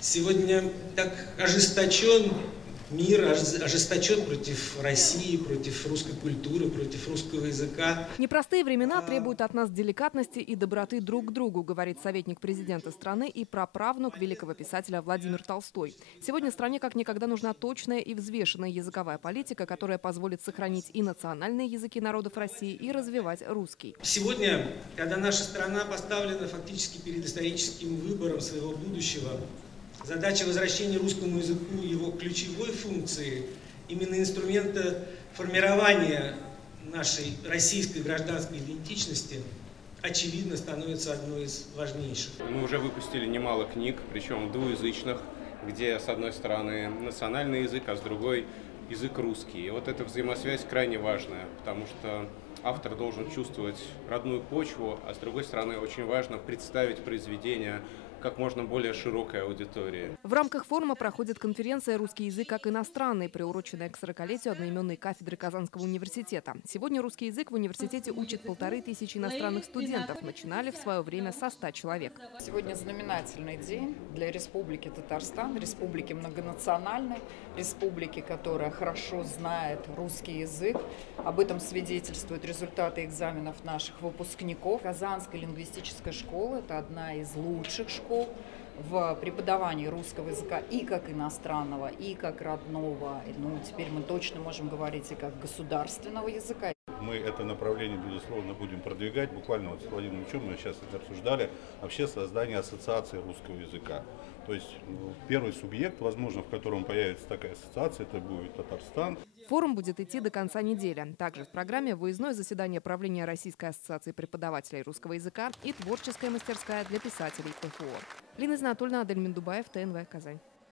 Сегодня так ожесточен мир, ожесточен против России, против русской культуры, против русского языка. Непростые времена требуют от нас деликатности и доброты друг к другу, говорит советник президента страны и праправнук великого писателя Владимир Толстой. Сегодня стране как никогда нужна точная и взвешенная языковая политика, которая позволит сохранить и национальные языки народов России, и развивать русский. Сегодня, когда наша страна поставлена фактически перед историческим выбором своего будущего, задача возвращения русскому языку его ключевой функции, именно инструмента формирования нашей российской гражданской идентичности, очевидно, становится одной из важнейших. Мы уже выпустили немало книг, причем двуязычных, где с одной стороны национальный язык, а с другой язык русский. И вот эта взаимосвязь крайне важная, потому что автор должен чувствовать родную почву, а с другой стороны очень важно представить произведение как можно более широкой аудитории. В рамках форума проходит конференция «Русский язык как иностранный», приуроченная к 40-летию одноименной кафедры Казанского университета. Сегодня русский язык в университете учат 1500 иностранных студентов. Начинали в свое время со 100 человек. Сегодня знаменательный день для Республики Татарстан, республики многонациональной, республики, которая хорошо знает русский язык. Об этом свидетельствуют результаты экзаменов наших выпускников. Казанская лингвистическая школа – это одна из лучших школ в преподавании русского языка и как иностранного, и как родного. Ну, теперь мы точно можем говорить и как государственного языка. Мы это направление, безусловно, будем продвигать. Буквально вот с Владимиром Ильичем мы сейчас это обсуждали. Вообще создание ассоциации русского языка. То есть первый субъект, возможно, в котором появится такая ассоциация, это будет Татарстан. Форум будет идти до конца недели. Также в программе выездное заседание правления Российской ассоциации преподавателей русского языка и творческая мастерская для писателей ПФО. Лина Знатульна, Адель Миндубаев, ТНВ, Казань.